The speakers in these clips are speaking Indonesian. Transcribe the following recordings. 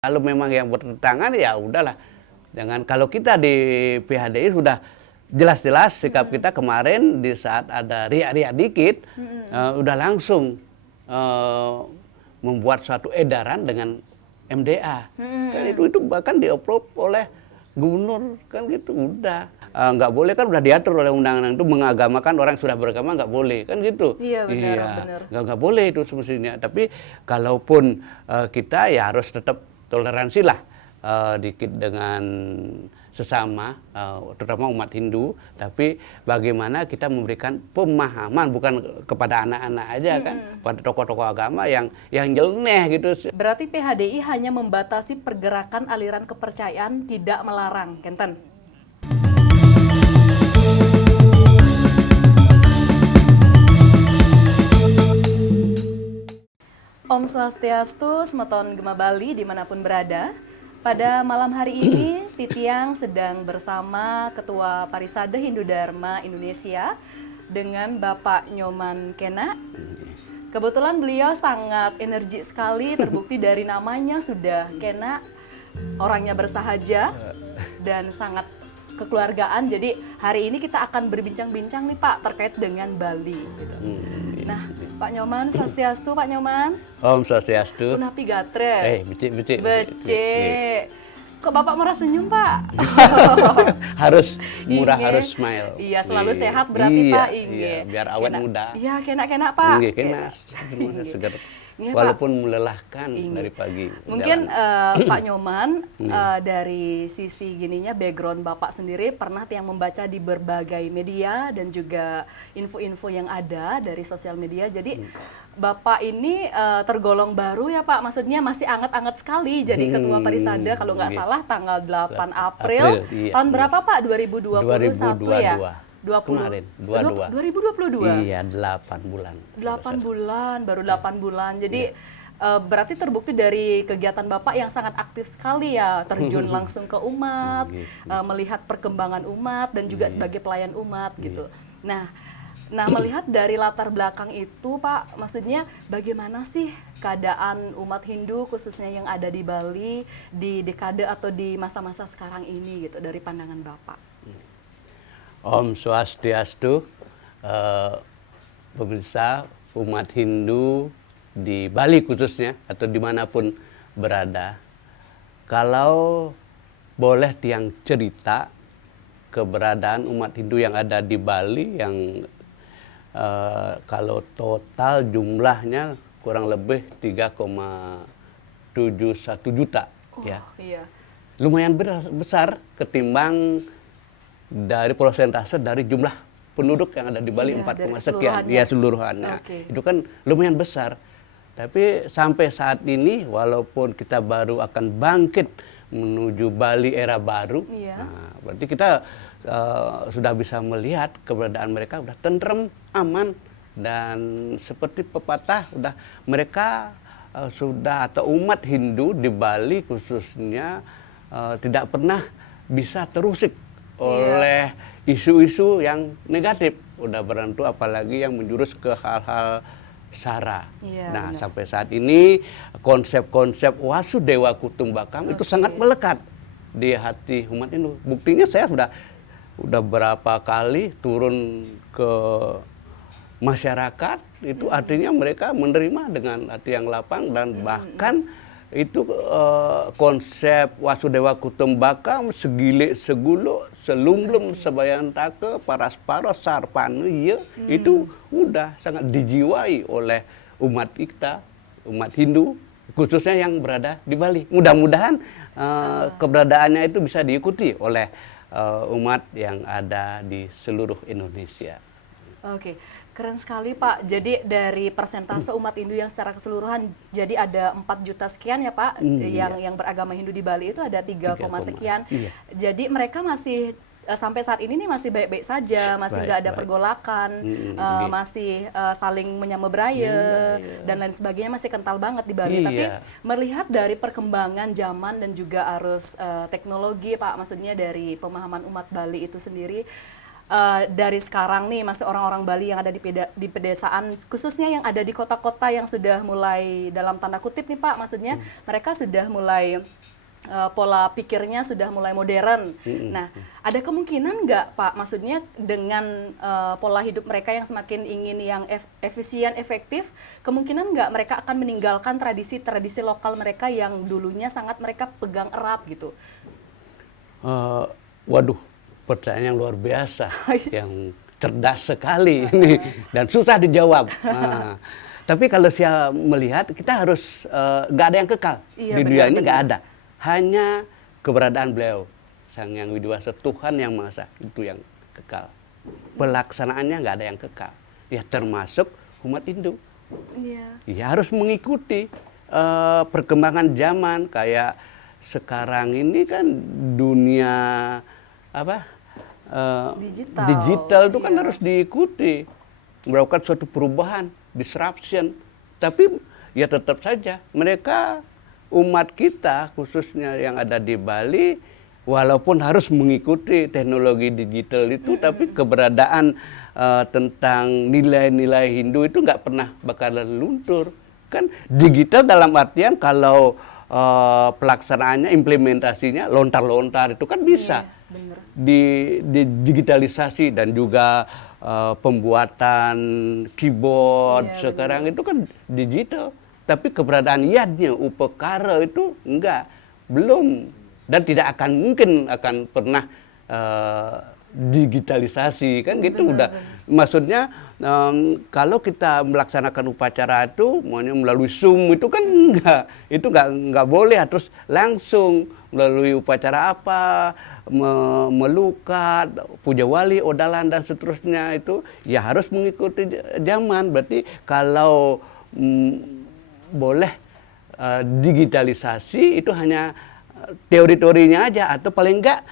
Kalau memang yang bertentangan ya udahlah. Jangan, kalau kita di PHDI sudah jelas-jelas sikap kita kemarin di saat ada riak-riak dikit, udah langsung membuat suatu edaran dengan MDA. Kan itu bahkan di-upload oleh gubernur kan gitu, udah. Nggak boleh, kan udah diatur oleh undang-undang itu, mengagamakan orang yang sudah beragama nggak boleh, kan gitu. Iya, benar, benar. Nggak boleh itu semestinya. Tapi kalaupun kita ya harus tetap toleransi lah dikit dengan sesama, terutama umat Hindu. Tapi bagaimana kita memberikan pemahaman bukan kepada anak-anak aja kan, pada tokoh-tokoh agama yang nyeleneh gitu. Berarti PHDI hanya membatasi pergerakan aliran kepercayaan, tidak melarang, Kenten? Om Swastiastu, Semeton Gema Bali dimanapun berada. Pada malam hari ini, Titiang sedang bersama Ketua Parisade Hindu Dharma Indonesia dengan Bapak Nyoman Kena. Kebetulan beliau sangat energi sekali, terbukti dari namanya sudah Kena, orangnya bersahaja dan sangat kekeluargaan. Jadi hari ini kita akan berbincang-bincang nih Pak terkait dengan Bali. Gitu. Nah, Pak Nyoman, Swastiastu Pak Nyoman. Om Swastiastu. Punapi gatre. Becik. Kok Bapak murah senyum Pak? Harus murah, harus smile. Iya, selalu sehat berarti Pak. Iya, biar awet muda. Iya, kena Pak. Iya, kena. Segar. Iya, walaupun melelahkan dari pagi. Mungkin Pak Nyoman dari sisi gininya background Bapak sendiri pernah yang membaca di berbagai media dan juga info-info yang ada dari sosial media. Jadi Bapak ini tergolong baru ya Pak, maksudnya masih anget-anget sekali jadi Ketua Parisade kalau nggak salah tanggal 8 April. Iya, tahun berapa Pak? 2021 ya? 2022. Iya, 8 bulan. 8 bulan, baru 8 bulan. Jadi berarti terbukti dari kegiatan Bapak yang sangat aktif sekali ya, terjun langsung ke umat, melihat perkembangan umat dan juga sebagai pelayan umat gitu. Nah, melihat dari latar belakang itu Pak, maksudnya bagaimana sih keadaan umat Hindu khususnya yang ada di Bali di dekade atau di masa-masa sekarang ini gitu dari pandangan Bapak? Om Swastiastu, pemirsa umat Hindu di Bali khususnya atau dimanapun berada. Kalau boleh tiang cerita keberadaan umat Hindu yang ada di Bali yang kalau total jumlahnya kurang lebih 3,71 juta. Ya. Iya. Lumayan besar ketimbang dari persentase dari jumlah penduduk yang ada di Bali, 4, sekian, ya seluruhannya. Itu kan lumayan besar. Tapi sampai saat ini walaupun kita baru akan bangkit menuju Bali era baru, nah, berarti kita sudah bisa melihat keberadaan mereka sudah tentrem, aman, dan seperti pepatah sudah mereka sudah, atau umat Hindu di Bali khususnya tidak pernah bisa terusik oleh isu-isu yang negatif, udah berantu apalagi yang menjurus ke hal-hal sara. Nah, benar. Sampai saat ini konsep-konsep Wasudewa Kutumbakam itu sangat melekat di hati umat Hindu. Buktinya saya sudah berapa kali turun ke masyarakat, itu artinya mereka menerima dengan hati yang lapang dan bahkan itu konsep Wasudewa Kutumbakam segile segulo selumblum sebayan take paras-paros sarpanu itu udah sangat dijiwai oleh umat kita, umat Hindu khususnya yang berada di Bali. Mudah-mudahan keberadaannya itu bisa diikuti oleh umat yang ada di seluruh Indonesia. Oke. Keren sekali Pak, jadi dari persentase umat Hindu yang secara keseluruhan jadi ada 4 juta sekian ya Pak, yang beragama Hindu di Bali itu ada 3, sekian. Jadi mereka masih sampai saat ini nih masih baik-baik saja, masih nggak ada pergolakan, masih saling menyamba beraya dan lain sebagainya, masih kental banget di Bali. Tapi melihat dari perkembangan zaman dan juga arus teknologi Pak, maksudnya dari pemahaman umat Bali itu sendiri, dari sekarang nih masih orang-orang Bali yang ada di pedesaan, khususnya yang ada di kota-kota yang sudah mulai dalam tanda kutip nih Pak, maksudnya mereka sudah mulai pola pikirnya sudah mulai modern. Nah, ada kemungkinan nggak Pak, maksudnya dengan pola hidup mereka yang semakin ingin yang efisien, efektif, kemungkinan nggak mereka akan meninggalkan tradisi-tradisi lokal mereka yang dulunya sangat mereka pegang erat gitu? Waduh, pertanyaan yang luar biasa, yang cerdas sekali ini dan susah dijawab. Nah, tapi kalau saya melihat kita harus nggak ada yang kekal di dunia ini, nggak ada. Hanya keberadaan beliau, Sang Yang Widi Wasa, Tuhan Yang Maha Esa, itu yang kekal. Pelaksanaannya nggak ada yang kekal. Ya termasuk umat Hindu. Ya harus mengikuti perkembangan zaman. Kayak sekarang ini kan dunia digital itu kan harus diikuti, melakukan suatu perubahan, disruption. Tapi ya tetap saja mereka, umat kita khususnya yang ada di Bali, walaupun harus mengikuti teknologi digital itu, tapi keberadaan tentang nilai-nilai Hindu itu nggak pernah bakalan luntur. Kan digital dalam artian kalau pelaksanaannya, implementasinya lontar-lontar itu kan bisa. Di digitalisasi dan juga pembuatan keyboard sekarang itu kan digital, tapi keberadaan yadnya, upekara itu belum, dan tidak akan mungkin akan pernah digitalisasi kan gitu. Maksudnya kalau kita melaksanakan upacara itu melalui Zoom itu kan nggak boleh, terus langsung melalui upacara apa, melukat, puja wali, odalan dan seterusnya, itu ya harus mengikuti zaman. Berarti kalau boleh digitalisasi itu hanya teori-teorinya aja, atau paling enggak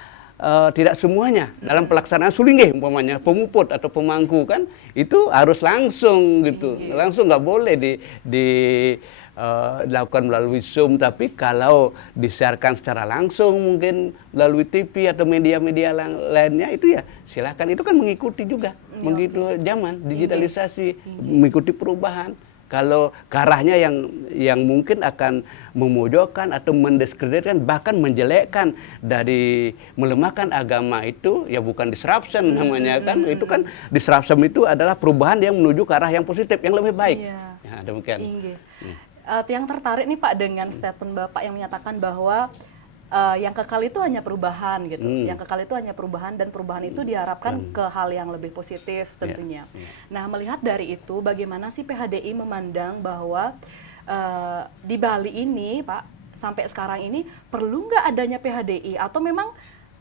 tidak semuanya. Dalam pelaksanaan sulinggih umpamanya, pemuput atau pemangku kan itu harus langsung gitu. Langsung nggak boleh dilakukan melalui Zoom. Tapi kalau disiarkan secara langsung mungkin melalui TV atau media-media lainnya, itu ya silakan. Itu kan mengikuti juga, mengikuti zaman, digitalisasi, mengikuti perubahan. Kalau ke arahnya yang mungkin akan memojokkan atau mendiskreditkan, bahkan menjelekkan, dari melemahkan agama, itu ya bukan disruption namanya kan. Itu kan disruption itu adalah perubahan yang menuju ke arah yang positif, yang lebih baik. Ya, demikian. Yang tertarik nih Pak dengan statement Bapak yang menyatakan bahwa yang kekal itu hanya perubahan gitu. Yang kekal itu hanya perubahan, dan perubahan itu diharapkan ke hal yang lebih positif tentunya. Nah, melihat dari itu, bagaimana sih PHDI memandang bahwa di Bali ini Pak, sampai sekarang ini perlu nggak adanya PHDI, atau memang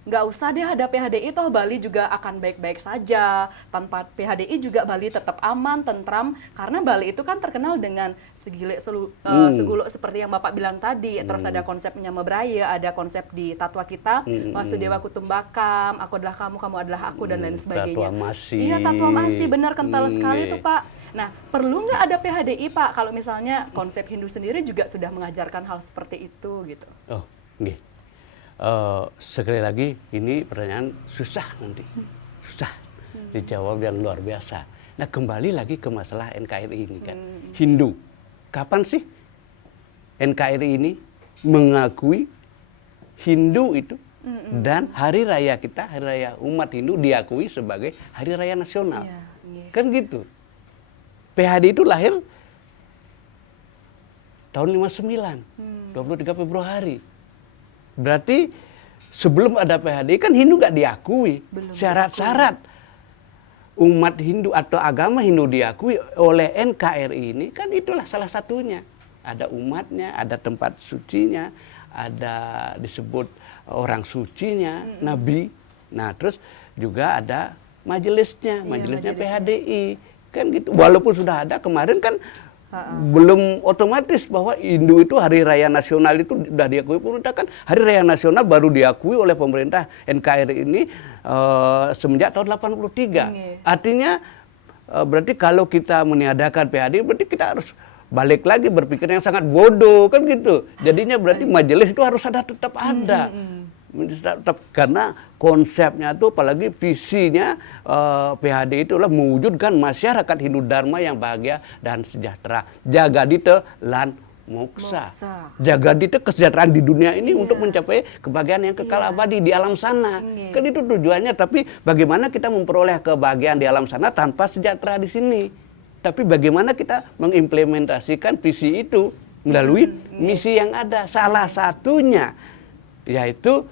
nggak usah deh ada PHDI, toh Bali juga akan baik-baik saja. Tanpa PHDI juga Bali tetap aman, tentram, karena Bali itu kan terkenal dengan seguluk seperti yang Bapak bilang tadi. Terus ada konsepnya Mebraya, ada konsep di Tatwa kita, Wasudewa Kutumbakam, aku adalah kamu, kamu adalah aku, dan lain sebagainya. Iya, Tatwa Masi, benar, kental sekali tuh Pak. Nah, perlu nggak ada PHDI Pak, kalau misalnya konsep Hindu sendiri juga sudah mengajarkan hal seperti itu gitu? Sekali lagi, ini pertanyaan susah nanti, susah dijawab, yang luar biasa. Nah, kembali lagi ke masalah NKRI ini kan, Hindu. Kapan sih NKRI ini mengakui Hindu itu, dan hari raya kita, hari raya umat Hindu diakui sebagai hari raya nasional? Kan gitu. PHDI itu lahir tahun 59, 23 Februari. Berarti sebelum ada PHDI kan Hindu nggak diakui. Syarat-syarat umat Hindu atau agama Hindu diakui oleh NKRI ini kan itulah salah satunya. Ada umatnya, ada tempat sucinya, ada disebut orang sucinya, nabi. Nah, terus juga ada majelisnya, majelisnya PHDI. Kan gitu. Walaupun sudah ada kemarin kan belum otomatis bahwa Hindu itu hari raya nasional itu sudah diakui pemerintah. Kan hari raya nasional baru diakui oleh pemerintah NKRI ini semenjak tahun 83. Artinya berarti kalau kita meniadakan PHDI, berarti kita harus balik lagi berpikir yang sangat bodoh kan gitu. Jadinya berarti majelis itu harus ada, tetap ada. Tetap, karena konsepnya itu apalagi visinya PHD itu adalah mewujudkan masyarakat Hindu Dharma yang bahagia dan sejahtera. Jaga dite lan moksa. Jaga dite kesejahteraan di dunia ini untuk mencapai kebahagiaan yang kekal abadi di alam sana. Kan itu tujuannya, tapi bagaimana kita memperoleh kebahagiaan di alam sana tanpa sejahtera di sini? Tapi bagaimana kita mengimplementasikan visi itu melalui misi yang ada? Salah satunya yaitu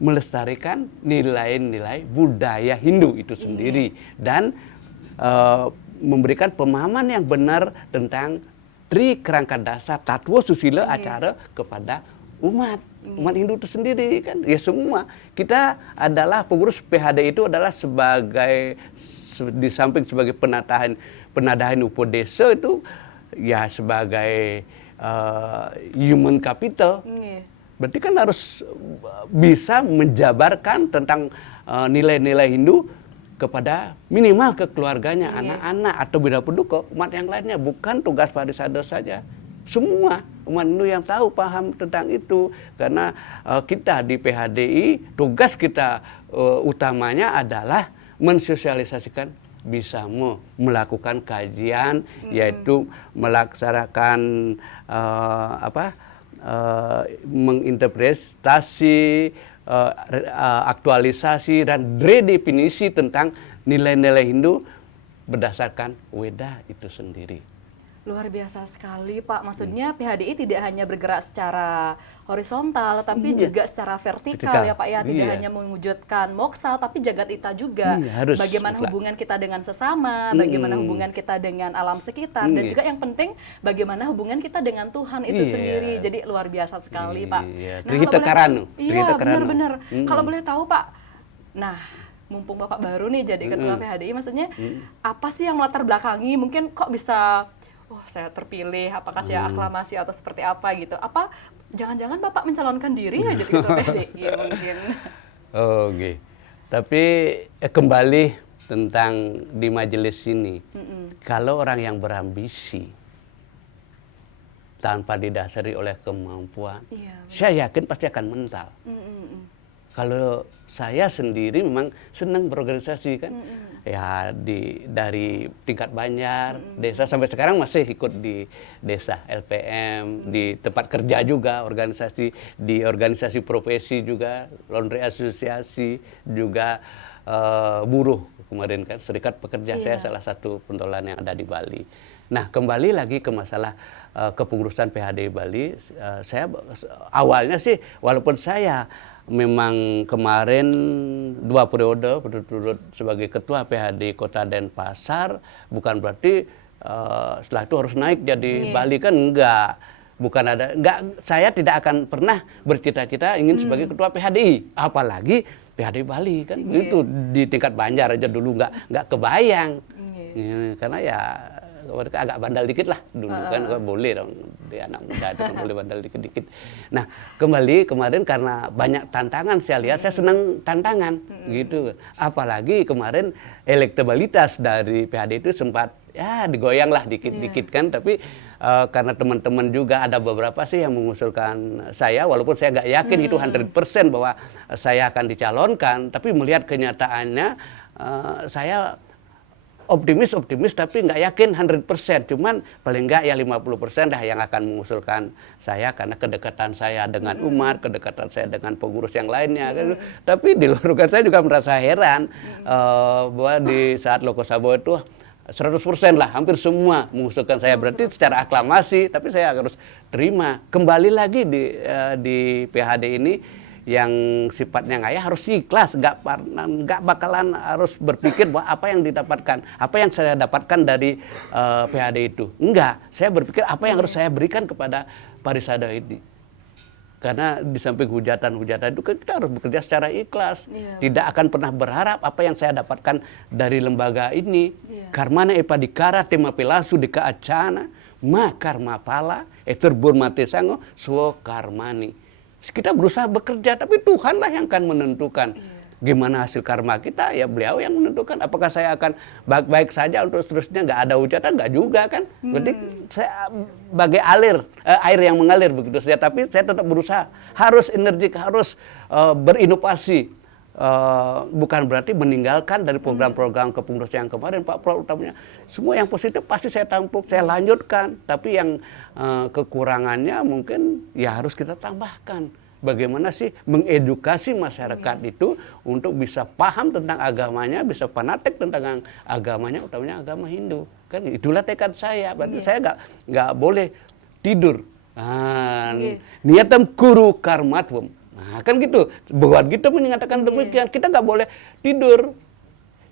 melestarikan nilai-nilai budaya Hindu itu sendiri dan memberikan pemahaman yang benar tentang Tri Kerangka Dasar Tatwa Susila Acara kepada umat Hindu itu sendiri kan. Ya semua kita adalah pengurus PHD itu adalah sebagai di samping sebagai penadahan Upodesa itu ya sebagai human capital. Berarti kan harus bisa menjabarkan tentang nilai-nilai Hindu kepada minimal ke keluarganya, anak-anak atau bida peduka umat yang lainnya. Bukan tugas Parisada saja. Semua umat Hindu yang tahu paham tentang itu. Karena kita di PHDI tugas kita utamanya adalah mensosialisasikan, bisa melakukan kajian, yaitu melaksanakan menginterpretasi, aktualisasi dan redefinisi tentang nilai-nilai Hindu berdasarkan Weda itu sendiri. Luar biasa sekali Pak, maksudnya PHDI tidak hanya bergerak secara horizontal, tapi juga secara vertikal ya Pak ya, tidak hanya mewujudkan moksa, tapi jagat ita juga. Bagaimana hubungan kita dengan sesama, bagaimana hubungan kita dengan alam sekitar, dan juga yang penting bagaimana hubungan kita dengan Tuhan itu sendiri. Jadi luar biasa sekali Pak. Iya, benar-benar. Kalau boleh tahu Pak, nah mumpung Bapak baru nih jadi ketua PHDI, maksudnya apa sih yang melatar belakangi, mungkin kok bisa saya terpilih, apakah saya aklamasi atau seperti apa gitu? Apa jangan-jangan Bapak mencalonkan diri ya jadi ketua PHDI mungkin? Oke. Tapi kembali tentang di majelis ini, kalau orang yang berambisi tanpa didasari oleh kemampuan, saya yakin pasti akan mental. Kalau saya sendiri memang senang berorganisasi kan, ya dari tingkat Banjar, desa sampai sekarang masih ikut di desa LPM, di tempat kerja juga di organisasi profesi juga, laundry asosiasi juga, buruh kemarin kan, serikat pekerja saya salah satu pentolan yang ada di Bali. Nah kembali lagi ke masalah kepengurusan PHDI Bali, saya awalnya sih walaupun saya memang kemarin 2 periode berturut-turut sebagai ketua PHD Kota Denpasar, bukan berarti setelah itu harus naik jadi Bali kan enggak. Saya tidak akan pernah bercita-cita ingin sebagai ketua PHDI, apalagi PHDI Bali kan. Itu di tingkat Banjar aja dulu enggak kebayang. Karena ya agak bandal dikit lah dulu kan, boleh dong di anak muda itu kan boleh bandal dikit-dikit. Nah kembali kemarin karena banyak tantangan saya lihat, saya senang tantangan gitu. Apalagi kemarin elektabilitas dari PHD itu sempat ya digoyang lah dikit-dikit kan, tapi karena teman-teman juga ada beberapa sih yang mengusulkan saya, walaupun saya nggak yakin itu 100% bahwa saya akan dicalonkan, tapi melihat kenyataannya saya optimis tapi nggak yakin 100%, cuman paling nggak ya 50% dah yang akan mengusulkan saya karena kedekatan saya dengan umat, kedekatan saya dengan pengurus yang lainnya. Tapi di luar dugaan saya juga merasa heran bahwa di saat Lokosabo itu 100% lah, hampir semua mengusulkan saya, berarti secara aklamasi, tapi saya harus terima. Kembali lagi di PHD ini yang sifatnya ngaya harus ikhlas, nggak bakalan harus berpikir bahwa apa yang didapatkan, apa yang saya dapatkan dari PHD itu. Enggak, saya berpikir apa yang harus saya berikan kepada Parisada ini. Karena di samping hujatan-hujatan itu kan kita harus bekerja secara ikhlas. Tidak akan pernah berharap apa yang saya dapatkan dari lembaga ini. Karmana epadikara tema pelasu dika acana, ma karma pala, eturbur mate sango, suo karmani. Kita berusaha bekerja, tapi Tuhanlah yang akan menentukan gimana hasil karma kita, ya beliau yang menentukan. Apakah saya akan baik-baik saja untuk seterusnya, nggak ada hujatan, nggak juga kan. Berarti saya bagai air yang mengalir begitu saja. Tapi saya tetap berusaha, harus energik, harus berinovasi. Bukan berarti meninggalkan dari program-program kepengurusan yang kemarin, Pak. Utamanya semua yang positif pasti saya tampuk, saya lanjutkan. Tapi yang kekurangannya mungkin ya harus kita tambahkan. Bagaimana sih mengedukasi masyarakat itu untuk bisa paham tentang agamanya, bisa fanatik tentang agamanya, utamanya agama Hindu. Kan itulah tekad saya. Berarti saya nggak boleh tidur. Niatam kuru karmatwam. Nah, kan gitu. Buat kita menyatakan demikian. Kita nggak boleh tidur.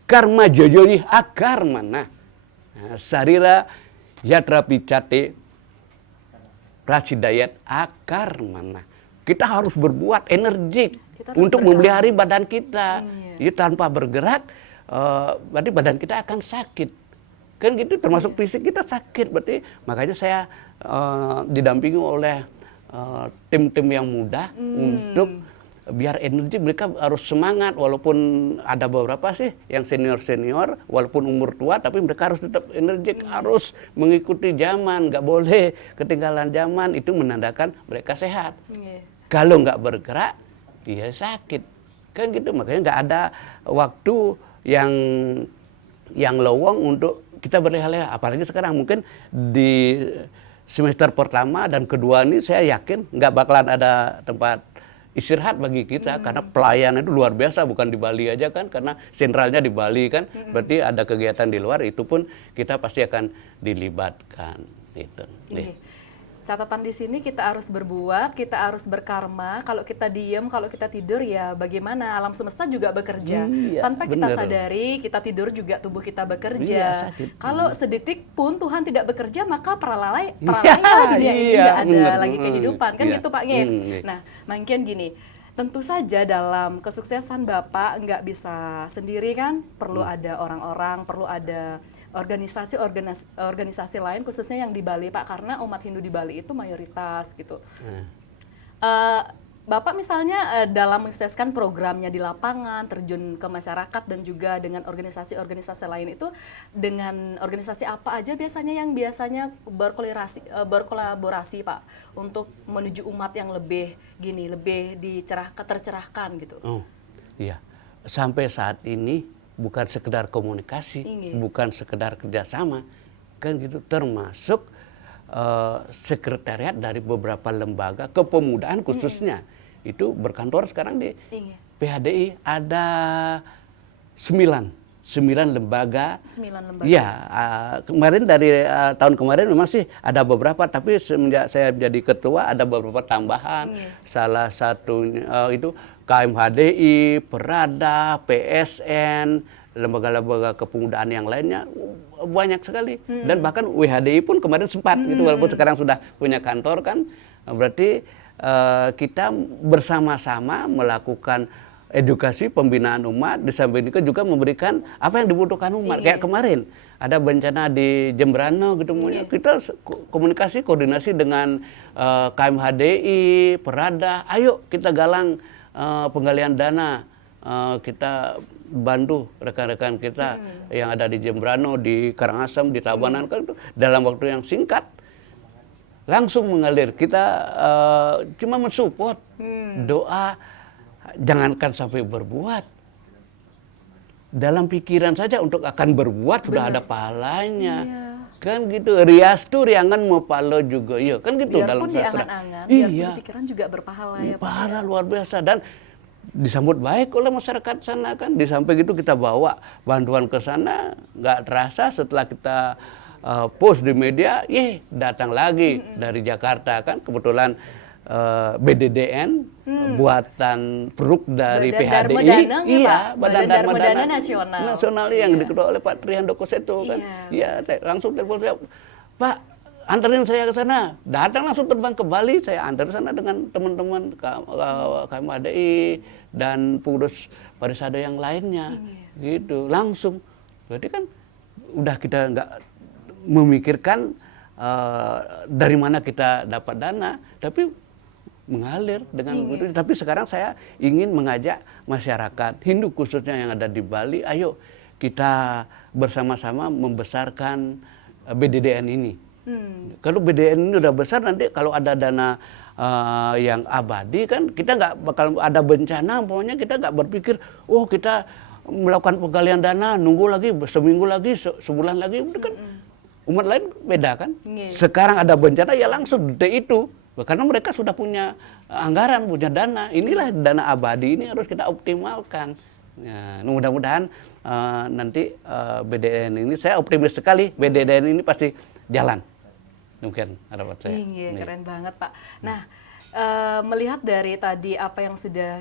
Karma jojoyi akar mana. Sarira yatra picate prasidayat akar mana. Kita harus berbuat energik untuk memelihara badan kita. Jadi tanpa bergerak, berarti badan kita akan sakit. Kan gitu, termasuk fisik kita sakit. Berarti makanya saya didampingi oleh tim-tim yang muda untuk biar energi, mereka harus semangat. Walaupun ada beberapa sih yang senior-senior, walaupun umur tua, tapi mereka harus tetap energik, harus mengikuti zaman. Nggak boleh ketinggalan zaman, itu menandakan mereka sehat. Kalau nggak bergerak, dia sakit. Kan gitu, makanya nggak ada waktu yang lowong untuk kita berleha-leha. Apalagi sekarang mungkin di semester pertama dan kedua ini saya yakin nggak bakalan ada tempat istirahat bagi kita. Karena pelayanan itu luar biasa, bukan di Bali aja kan, karena sentralnya di Bali kan. Berarti ada kegiatan di luar, itu pun kita pasti akan dilibatkan. Gitu. Catatan di sini kita harus berbuat, kita harus berkarma. Kalau kita diem, kalau kita tidur, ya bagaimana? Alam semesta juga bekerja. Tanpa kita sadari, kita tidur juga tubuh kita bekerja. Kalau sedetik pun Tuhan tidak bekerja, maka peralaya dunia ini nggak ada lagi kehidupan. Kan gitu Pak Nge. Nah, mungkin gini, tentu saja dalam kesuksesan Bapak nggak bisa sendiri kan, perlu ada orang-orang, perlu ada organisasi lain, khususnya yang di Bali Pak, karena umat Hindu di Bali itu mayoritas gitu. Bapak misalnya dalam mensukseskan programnya di lapangan, terjun ke masyarakat dan juga dengan organisasi-organisasi lain itu, dengan organisasi apa aja biasanya yang berkolaborasi Pak untuk menuju umat yang lebih tercerahkan gitu. Iya, sampai saat ini bukan sekedar komunikasi, bukan sekedar kerjasama, kan gitu, termasuk sekretariat dari beberapa lembaga kepemudaan khususnya itu berkantor sekarang di PHDI. Ada 9 lembaga. Iya, kemarin dari tahun kemarin memang sih ada beberapa, tapi semenjak saya menjadi ketua ada beberapa tambahan. Salah satunya itu KMHDI, Perada, PSN, lembaga-lembaga kepemudaan yang lainnya banyak sekali. Dan bahkan WHDI pun kemarin sempat gitu, walaupun sekarang sudah punya kantor kan. Berarti kita bersama-sama melakukan edukasi pembinaan umat, di samping itu juga memberikan apa yang dibutuhkan umat. Kayak kemarin ada bencana di Jembrana gitu, kita komunikasi koordinasi dengan KMHDI, Perada, ayo kita galang penggalian dana, kita bantu rekan-rekan kita yang ada di Jembrana, di Karangasem, di Tabanan, kan itu dalam waktu yang singkat langsung mengalir. Kita cuma mensupport, doa, jangankan sampai berbuat, dalam pikiran saja untuk akan berbuat sudah ada pahalanya. Kan gitu, rias tuh riangan mau palo juga, iya kan gitu. Biarpun dalam sastra. Biarpun di pikiran juga berpahala ya Pak. Pahala luar biasa, dan disambut baik oleh masyarakat sana kan. Di samping itu kita bawa bantuan ke sana, nggak terasa setelah kita post di media, datang lagi dari Jakarta kan. Kebetulan BDDN buatan peruk dari PHDI, Badan Dharma Dana Nasional yang diketuai oleh Pak Trihandoko Seto kan. Iya, langsung telepon saya, Pak, anterin saya ke sana. Datang langsung terbang ke Bali, saya antar sana dengan teman-teman KMHDI dan pengurus parisada yang lainnya. Gitu, langsung. Berarti kan udah kita nggak memikirkan dari mana kita dapat dana, tapi mengalir dengan begitu. Tapi sekarang saya ingin mengajak masyarakat Hindu khususnya yang ada di Bali, ayo kita bersama-sama membesarkan BDDN ini. Kalau BDDN ini udah besar, nanti kalau ada dana yang abadi kan kita nggak bakal ada bencana, pokoknya kita nggak berpikir, oh kita melakukan penggalian dana, nunggu lagi seminggu lagi, sebulan lagi, itu kan umat lain beda kan. Sekarang ada bencana ya langsung detik itu, karena mereka sudah punya anggaran, punya dana. Inilah dana abadi ini harus kita optimalkan. Ya, mudah-mudahan nanti BDN ini, saya optimis sekali, BDN ini pasti jalan. Mungkin harapan saya. Iya, keren banget Pak. Nah, melihat dari tadi apa yang sudah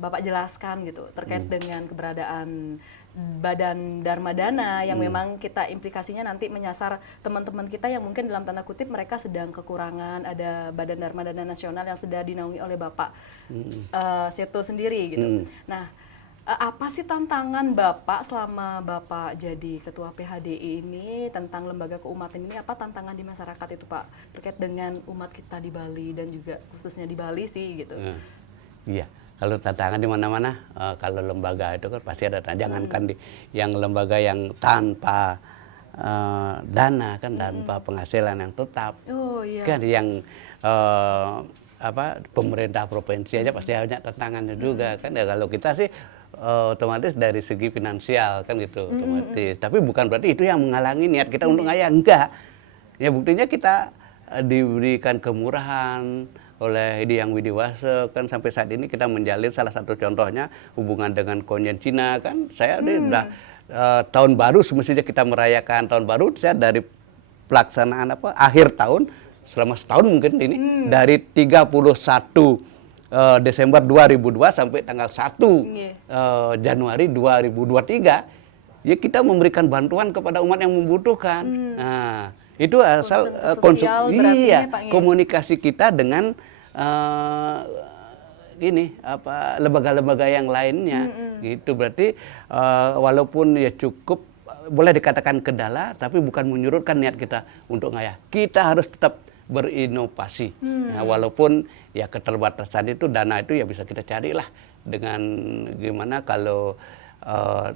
Bapak jelaskan gitu terkait dengan keberadaan Badan Dharma Dana yang memang kita implikasinya nanti menyasar teman-teman kita yang mungkin dalam tanda kutip mereka sedang kekurangan, ada Badan Dharma Dana Nasional yang sudah dinaungi oleh Bapak Seto sendiri gitu. Nah, apa sih tantangan Bapak selama Bapak jadi Ketua PHDI ini tentang lembaga keumatan ini? Apa tantangan di masyarakat itu Pak terkait dengan umat kita di Bali dan juga khususnya di Bali sih gitu? Iya, kalau tantangan di mana-mana, kalau lembaga itu kan pasti ada. Jangankan di yang lembaga yang tanpa dana kan, tanpa penghasilan yang tetap, kan yang pemerintah provinsi aja pasti banyak tantangannya juga kan. Ya kalau kita sih otomatis dari segi finansial kan gitu otomatis. Tapi bukan berarti itu yang menghalangi niat kita untuk ngayah, enggak. Ya buktinya kita diberikan kemurahan oleh Hyang Widiwasa kan, sampai saat ini kita menjalin salah satu contohnya hubungan dengan Konjen Cina kan. Saya udah tahun baru semestinya kita merayakan tahun baru, saya dari pelaksanaan akhir tahun selama setahun mungkin ini dari 31 Desember 2002 sampai tanggal 1 Januari 2023 ya kita memberikan bantuan kepada umat yang membutuhkan. Nah, itu asal komunikasi kita dengan lembaga-lembaga yang lainnya. Gitu berarti walaupun ya cukup boleh dikatakan kendala, tapi bukan menyurutkan niat kita untuk ngayah. Kita harus tetap berinovasi. Nah, walaupun ya keterbatasan itu, dana itu ya bisa kita carilah dengan gimana kalau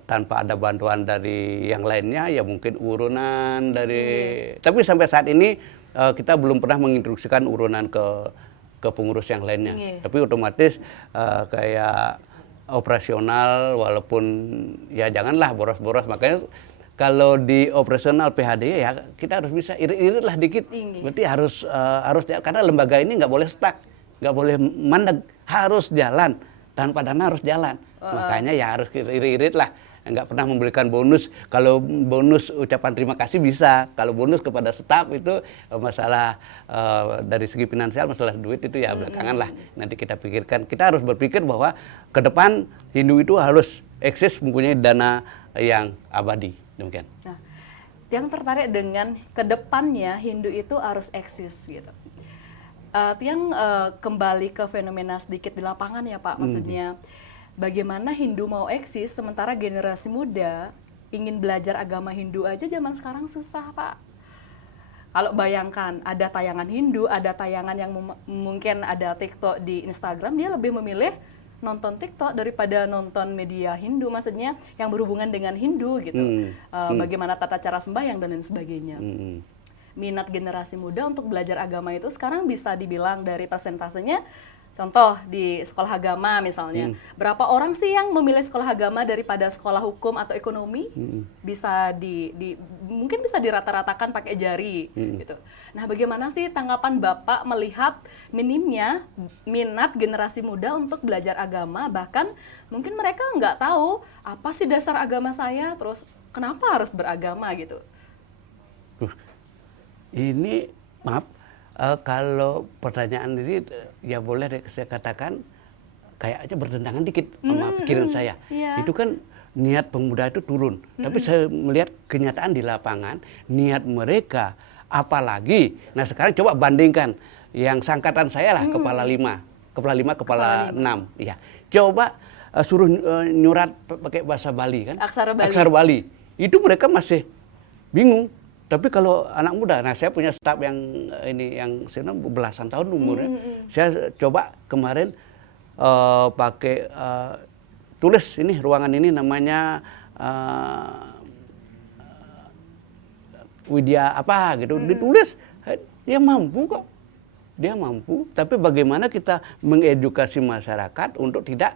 tanpa ada bantuan dari yang lainnya ya mungkin urunan dari tapi sampai saat ini kita belum pernah menginstruksikan urunan ke pengurus yang lainnya. Tapi otomatis kayak operasional walaupun ya janganlah boros-boros, makanya kalau di operasional PHD ya kita harus bisa irit-irit lah dikit. Berarti harus karena lembaga ini nggak boleh stuck, nggak boleh mandek, harus jalan, tanpa dana harus jalan. Makanya ya harus irit-irit lah, nggak pernah memberikan bonus. Kalau bonus ucapan terima kasih bisa, kalau bonus kepada staf itu masalah dari segi finansial, masalah duit itu ya belakangan lah. Nanti kita pikirkan, kita harus berpikir bahwa ke depan Hindu itu harus eksis mempunyai dana yang abadi. Demikian. Nah, yang tertarik dengan kedepannya Hindu itu harus eksis gitu. Tiang kembali ke fenomena sedikit di lapangan ya Pak, maksudnya bagaimana Hindu mau eksis sementara generasi muda ingin belajar agama Hindu aja zaman sekarang susah Pak. Kalau bayangkan ada tayangan Hindu, ada tayangan yang mungkin ada TikTok di Instagram, dia lebih memilih nonton TikTok daripada nonton media Hindu, maksudnya yang berhubungan dengan Hindu gitu. Bagaimana tata cara sembahyang dan lain sebagainya. Minat generasi muda untuk belajar agama itu sekarang bisa dibilang dari persentasenya, contoh di sekolah agama misalnya, berapa orang sih yang memilih sekolah agama daripada sekolah hukum atau ekonomi? Bisa mungkin bisa dirata-ratakan pakai jari gitu. Nah, bagaimana sih tanggapan Bapak melihat minimnya minat generasi muda untuk belajar agama, bahkan mungkin mereka nggak tahu apa sih dasar agama saya, terus kenapa harus beragama gitu? Ini maaf, kalau pertanyaan ini ya boleh saya katakan kayaknya bertentangan dikit sama pikiran saya. Itu kan niat pemuda itu turun, tapi saya melihat kenyataan di lapangan niat mereka apalagi. Nah sekarang coba bandingkan yang sangkatan saya lah kepala 5, kepala 6. Ya, coba suruh nyurat pakai bahasa Bali kan? Aksara Bali. Itu mereka masih bingung. Tapi kalau anak muda, nah saya punya staf yang ini yang belasan tahun umurnya. Saya coba kemarin pakai tulis ini ruangan ini namanya Widya apa gitu, ditulis dia mampu kok. Dia mampu, tapi bagaimana kita mengedukasi masyarakat untuk tidak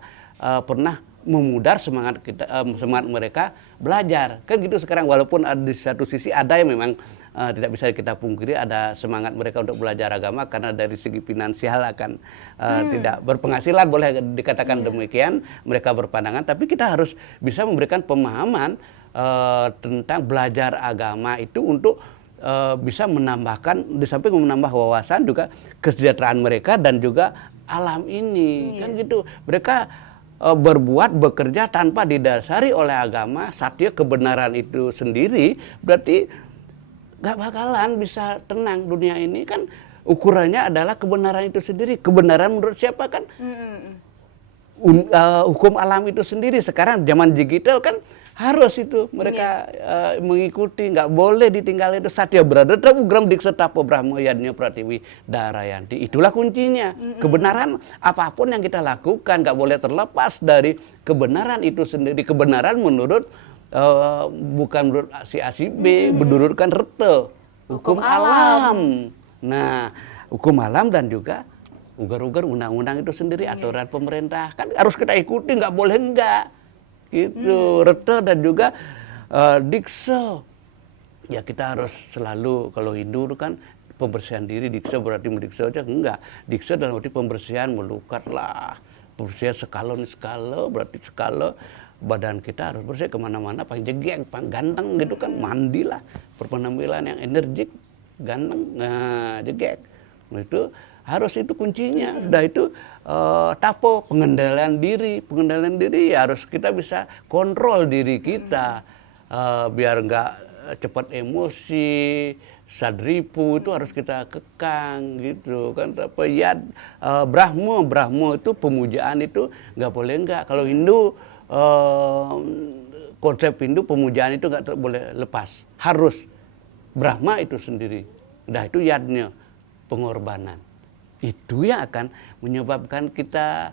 pernah memudar semangat kita, semangat mereka belajar. Kan gitu sekarang, walaupun di satu sisi ada yang memang tidak bisa kita pungkiri, ada semangat mereka untuk belajar agama karena dari segi finansial akan tidak berpenghasilan, boleh dikatakan demikian, mereka berpandangan, tapi kita harus bisa memberikan pemahaman tentang belajar agama itu untuk bisa menambahkan, di samping menambah wawasan juga kesejahteraan mereka dan juga alam ini. Kan gitu, mereka berbuat, bekerja tanpa didasari oleh agama, satya kebenaran itu sendiri, berarti gak bakalan bisa tenang. Dunia ini kan ukurannya adalah kebenaran itu sendiri. Kebenaran menurut siapa kan? Hukum alam itu sendiri. Sekarang zaman digital kan harus itu mereka mengikuti, nggak boleh ditinggal itu. Satya berada ugram diksetapo brahmo yadnya pratiwi darayanti. Itulah kuncinya. Kebenaran apapun yang kita lakukan nggak boleh terlepas dari kebenaran itu sendiri. Kebenaran menurut bukan menurut si A si B, menurutkan rete hukum alam. Nah, hukum alam dan juga ugar-ugar undang-undang itu sendiri, aturan pemerintah kan harus kita ikuti, nggak boleh enggak. Itu rete dan juga diksa. Ya kita harus selalu, kalau Hindu itu kan pembersihan diri, diksa berarti mendiksa aja, enggak. Diksa dalam arti pembersihan, melukat lah. Pembersihan skala berarti skala badan kita harus bersih kemana-mana, paling jegek, paling ganteng gitu kan, mandilah. Berpenampilan yang energik, ganteng, nah jegek. Nah, itu harus, itu kuncinya. Udah itu tapo pengendalian diri ya harus kita bisa kontrol diri kita biar nggak cepat emosi, sadripu itu harus kita kekang gitu kan. Apa ya, Brahmo itu pemujaan itu nggak boleh nggak. Kalau Hindu konsep Hindu pemujaan itu nggak boleh lepas, harus Brahma itu sendiri. Udah itu yadnya, pengorbanan. Itu yang akan menyebabkan kita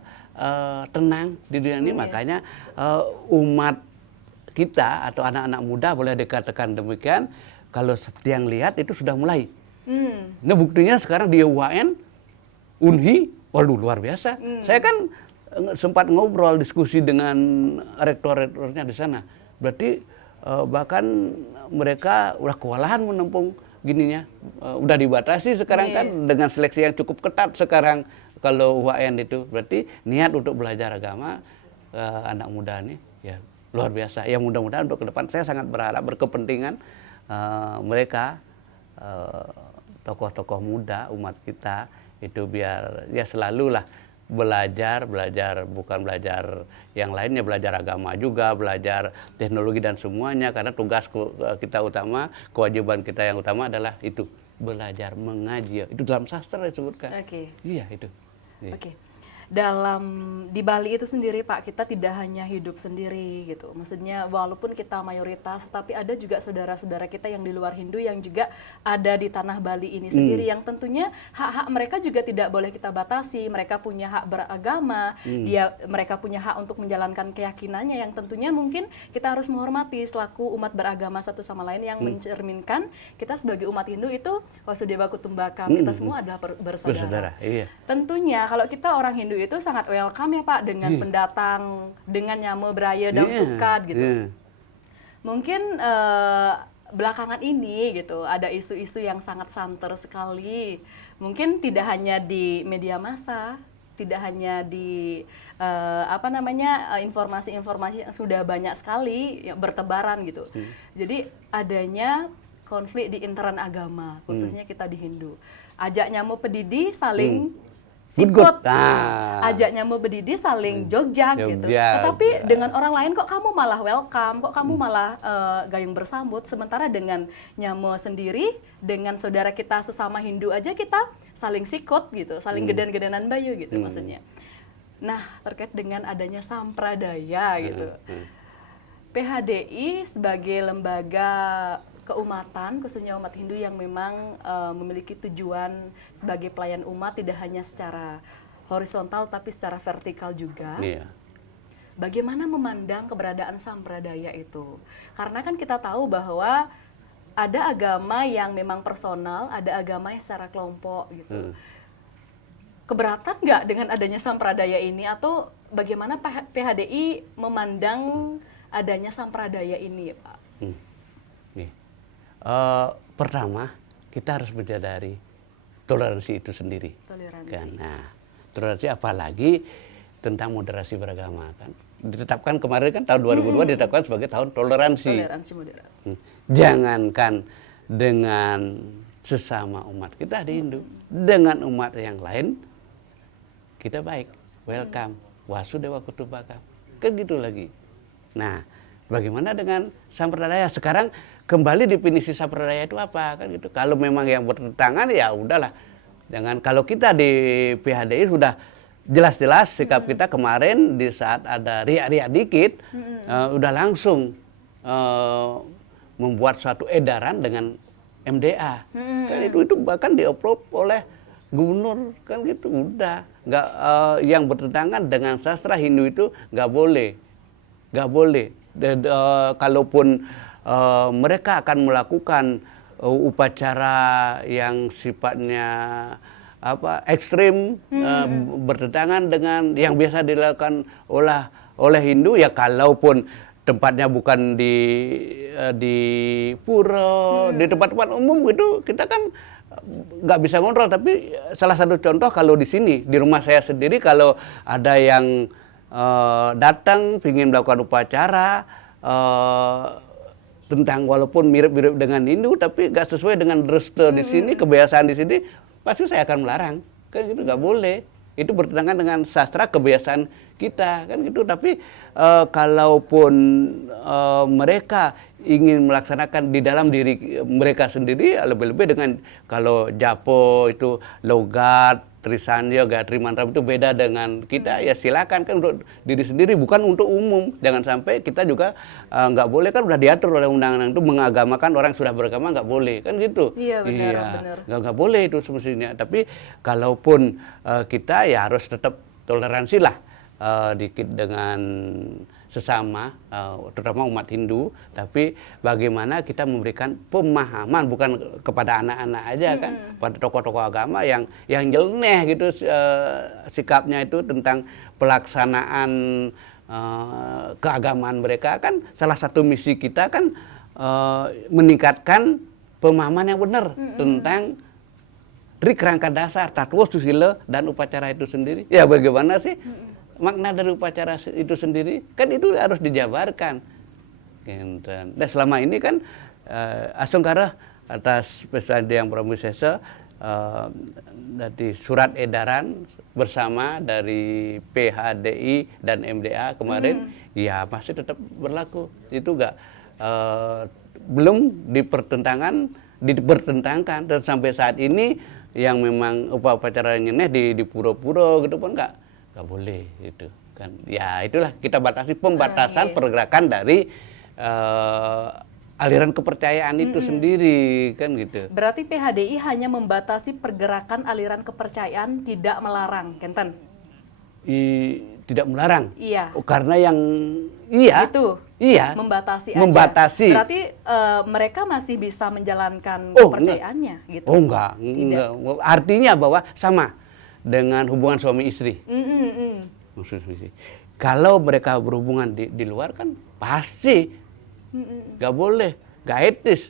tenang di dunia ini. Makanya umat kita atau anak-anak muda boleh dikatakan demikian, kalau setiang lihat itu sudah mulai. Nah buktinya sekarang di UAN, UNHI, waduh luar biasa. Saya kan sempat ngobrol, diskusi dengan rektor-rektornya di sana. Berarti bahkan mereka udah kewalahan menempuh gininya, udah dibatasi sekarang kan dengan seleksi yang cukup ketat sekarang kalau UAN itu. Berarti niat untuk belajar agama anak muda ini ya luar biasa. Ya mudah-mudahan untuk ke depan saya sangat berharap, berkepentingan mereka tokoh-tokoh muda umat kita itu biar ya selalulah belajar bukan belajar yang lainnya, belajar agama juga, belajar teknologi dan semuanya, karena tugas kita utama, kewajiban kita yang utama adalah itu, belajar mengaji. Itu dalam sastra disebutkan. Iya itu. Oke. Di Bali itu sendiri Pak, kita tidak hanya hidup sendiri gitu. Maksudnya walaupun kita mayoritas, tapi ada juga saudara-saudara kita yang di luar Hindu yang juga ada di tanah Bali ini sendiri, yang tentunya hak-hak mereka juga tidak boleh kita batasi. Mereka punya hak beragama, mereka punya hak untuk menjalankan keyakinannya, yang tentunya mungkin kita harus menghormati selaku umat beragama satu sama lain, yang mencerminkan kita sebagai umat Hindu itu Vasudeva Kutumbakam, kita semua adalah bersaudara. Iya. Tentunya kalau kita orang Hindu itu sangat welcome ya Pak dengan pendatang, dengan nyame beraya dan tukad gitu. Mungkin belakangan ini gitu ada isu-isu yang sangat santer sekali. Mungkin tidak hanya di media massa, tidak hanya di informasi-informasi yang sudah banyak sekali yang bertebaran gitu. Jadi adanya konflik di intern agama, khususnya kita di Hindu. Ajak nyame pedidi saling sikut, ajak nyamuk berdidi saling jogjak gitu. Tetapi dengan orang lain kok kamu malah welcome, kok kamu malah gayung bersambut, sementara dengan nyamuk sendiri, dengan saudara kita sesama Hindu aja kita saling sikut gitu, saling geden-gedenan bayu gitu maksudnya. Nah terkait dengan adanya sampradaya gitu, PHDI sebagai lembaga keumatan, khususnya umat Hindu yang memang memiliki tujuan sebagai pelayan umat tidak hanya secara horizontal tapi secara vertikal juga. Iya. Bagaimana memandang keberadaan sampradaya itu? Karena kan kita tahu bahwa ada agama yang memang personal, ada agama yang secara kelompok gitu. Keberatan nggak dengan adanya sampradaya ini, atau bagaimana PHDI memandang adanya sampradaya ini, Pak? Pertama, kita harus menyadari toleransi itu sendiri. Toleransi. Kan? Nah, toleransi apalagi tentang moderasi beragama kan. Ditetapkan kemarin kan tahun 2002 ditetapkan sebagai tahun toleransi. Toleransi moderat. Jangankan dengan sesama umat kita di Hindu, dengan umat yang lain kita baik, welcome, Wasudewa Kutubakam, kan gitu lagi. Nah, bagaimana dengan sampradaya? Sekarang kembali definisi sampradaya itu apa? Kan gitu. Kalau memang yang bertentangan ya udahlah. Jangan, kalau kita di PHDI sudah jelas-jelas sikap kita kemarin di saat ada riak-riak dikit, udah langsung membuat suatu edaran dengan MDA. Kan itu bahkan di-upload oleh gubernur, kan gitu. Udah nggak, yang bertentangan dengan sastra Hindu itu nggak boleh, kalaupun mereka akan melakukan upacara yang sifatnya ekstrim, bertentangan dengan yang biasa dilakukan oleh Hindu, ya kalaupun tempatnya bukan di pura, di tempat-tempat umum gitu, kita kan nggak bisa ngontrol. Tapi salah satu contoh, kalau di sini di rumah saya sendiri, kalau ada yang datang ingin melakukan upacara tentang, walaupun mirip-mirip dengan Hindu tapi nggak sesuai dengan dresta di sini, kebiasaan di sini, pasti saya akan melarang. Kan gitu, nggak boleh. Itu bertentangan dengan sastra kebiasaan kita, kan gitu. Tapi kalaupun mereka ingin melaksanakan di dalam diri mereka sendiri, lebih-lebih dengan, kalau Japo itu logat, Trisandya, Gayatri Mantra itu beda dengan kita, ya silakan, kan untuk diri sendiri, bukan untuk umum. Jangan sampai kita juga nggak boleh, kan udah diatur oleh undang-undang itu, mengagamakan orang yang sudah beragama nggak boleh, kan gitu. Iya, benar. Nggak boleh itu semestinya. Tapi kalaupun kita ya harus tetap toleransi lah dikit dengan sesama, terutama umat Hindu. Tapi bagaimana kita memberikan pemahaman, bukan kepada anak-anak aja kan, pada tokoh-tokoh agama yang nyeleneh gitu sikapnya itu tentang pelaksanaan keagamaan mereka. Kan salah satu misi kita kan meningkatkan pemahaman yang benar tentang trik kerangka dasar, tatwa, susila, dan upacara itu sendiri. Ya bagaimana sih makna dari upacara itu sendiri, kan itu harus dijabarkan. Dan selama ini kan Asungkara atas Pesantren yang Pramusesa dari surat edaran bersama dari PHDI dan MDA kemarin, ya masih tetap berlaku. Itu enggak belum dipertentangkan, dan sampai saat ini yang memang upacara nyeneh di pura-pura gitu pun enggak boleh gitu kan. Ya itulah, kita batasi pembatasan pergerakan dari aliran kepercayaan itu sendiri, kan gitu. Berarti PHDI hanya membatasi pergerakan aliran kepercayaan, tidak melarang, Kenten? Tidak melarang. Iya. Karena yang itu membatasi aja. Membatasi. Berarti mereka masih bisa menjalankan kepercayaannya, gitu? Oh enggak. Artinya bahwa sama dengan hubungan suami istri. Kalau mereka berhubungan di luar kan pasti nggak boleh, nggak etis.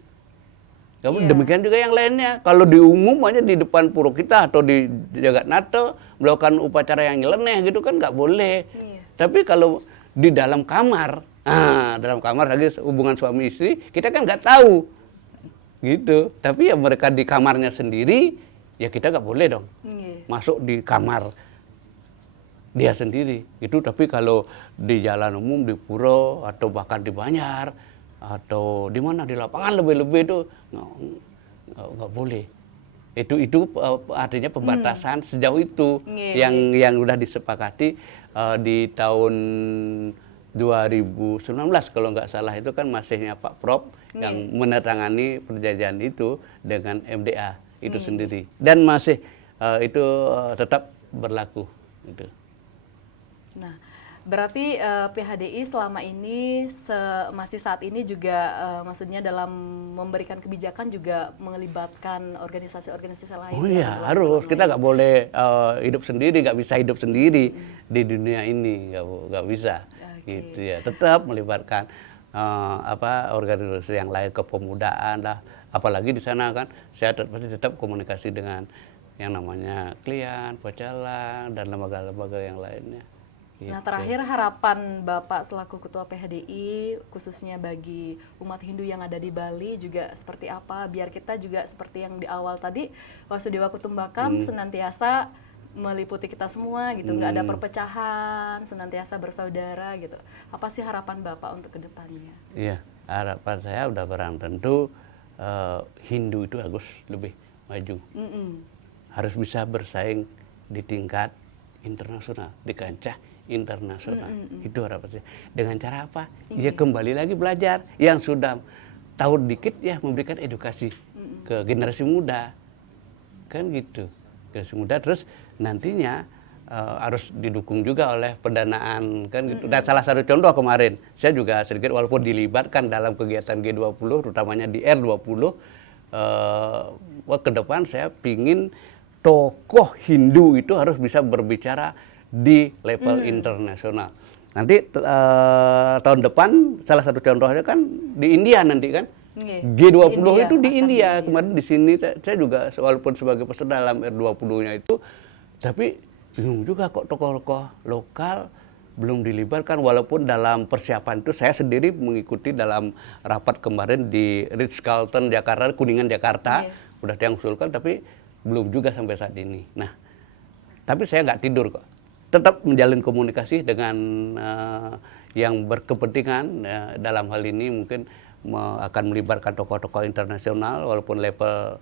Demikian juga yang lainnya. Kalau di umum aja di depan pura kita atau di Jagatnata melakukan upacara yang nyeleneh gitu kan nggak boleh. Tapi kalau di dalam kamar, dalam kamar lagi hubungan suami istri, kita kan nggak tahu gitu. Tapi ya mereka di kamarnya sendiri, ya kita nggak boleh dong masuk di kamar dia sendiri gitu. Tapi kalau di jalan umum, di pura atau bahkan di Banjar atau di mana, di lapangan lebih-lebih itu nggak boleh. Itu artinya pembatasan sejauh itu yang udah disepakati di tahun 2019 kalau nggak salah itu kan masihnya Pak Prop yang menandatangani perjanjian itu dengan MDA itu sendiri, dan masih itu tetap berlaku gitu. Nah, berarti PHDI selama ini masih saat ini juga maksudnya dalam memberikan kebijakan juga melibatkan organisasi-organisasi lain. Oh iya, harus. Kita nggak boleh hidup sendiri, nggak bisa hidup sendiri di dunia ini, nggak bisa. Gitu ya. Tetap melibatkan organisasi yang lain, kepemudaan lah. Apalagi di sana kan saya pasti tetap komunikasi dengan yang namanya klien, pecalang, dan lembaga-lembaga yang lainnya. Gitu. Nah, terakhir harapan Bapak selaku Ketua PHDI khususnya bagi umat Hindu yang ada di Bali juga seperti apa, biar kita juga seperti yang di awal tadi Wasudewa Kutumbakam senantiasa meliputi kita semua gitu, nggak ada perpecahan, senantiasa bersaudara gitu. Apa sih harapan Bapak untuk kedepannya? Iya, harapan saya udah barang tentu Hindu itu harus lebih maju, harus bisa bersaing di tingkat internasional, di kancah internasional. Itu harapan saya. Dengan cara apa? Ya kembali lagi belajar. Yang sudah tahu dikit ya memberikan edukasi ke generasi muda, kan gitu. Generasi muda, terus nantinya harus didukung juga oleh pendanaan, kan gitu. Dan salah satu contoh kemarin saya juga sedikit walaupun dilibatkan dalam kegiatan G20 terutamanya di R20, ke depan saya pingin tokoh Hindu itu harus bisa berbicara di level internasional. Nanti tahun depan salah satu contohnya kan di India nanti kan. G20 itu di India. Kemarin di sini saya juga walaupun sebagai peserta dalam R20-nya itu, tapi bingung juga kok tokoh-tokoh lokal belum dilibatkan, walaupun dalam persiapan itu saya sendiri mengikuti dalam rapat kemarin di Ritz-Carlton Jakarta, Kuningan Jakarta, udah diusulkan tapi belum juga sampai saat ini. Nah, tapi saya nggak tidur kok, tetap menjalin komunikasi dengan yang berkepentingan dalam hal ini mungkin akan melibatkan tokoh-tokoh internasional walaupun level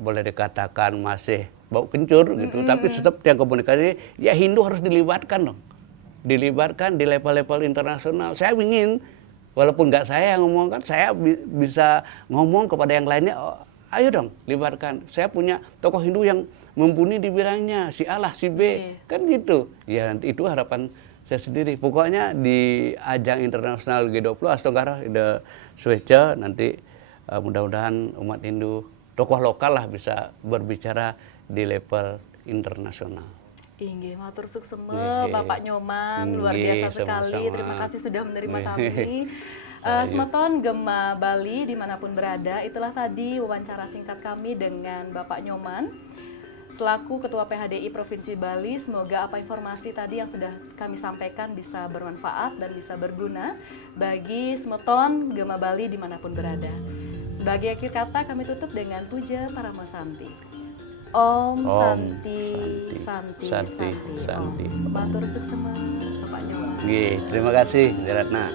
boleh dikatakan masih bau kencur gitu, tapi tetap yang komunikasi ya Hindu harus dilibatkan dong, dilibatkan di level-level internasional. Saya ingin walaupun nggak saya yang ngomong kan, saya bisa ngomong kepada yang lainnya, oh, ayo dong libatkan. Saya punya tokoh Hindu yang mumpuni di bidangnya, si A lah, si B, kan gitu. Ya itu harapan saya sendiri. Pokoknya di ajang internasional G20 Astongkara the Swece nanti mudah-mudahan umat Hindu, tokoh lokal lah bisa berbicara di level internasional. Inggih, matur sukseme Bapak Nyoman, luar biasa sekali. Sama-sama. Terima kasih sudah menerima kami. Semeton Gema Bali dimanapun berada, itulah tadi wawancara singkat kami dengan Bapak Nyoman selaku Ketua PHDI Provinsi Bali. Semoga apa informasi tadi yang sudah kami sampaikan bisa bermanfaat dan bisa berguna bagi Semeton Gema Bali dimanapun berada. Sebagai akhir kata kami tutup dengan puja Paramasanti. Om Santi, Santi, Santi, Santi. Matur suksema Bapak Nyoman. Terima kasih, Ratna.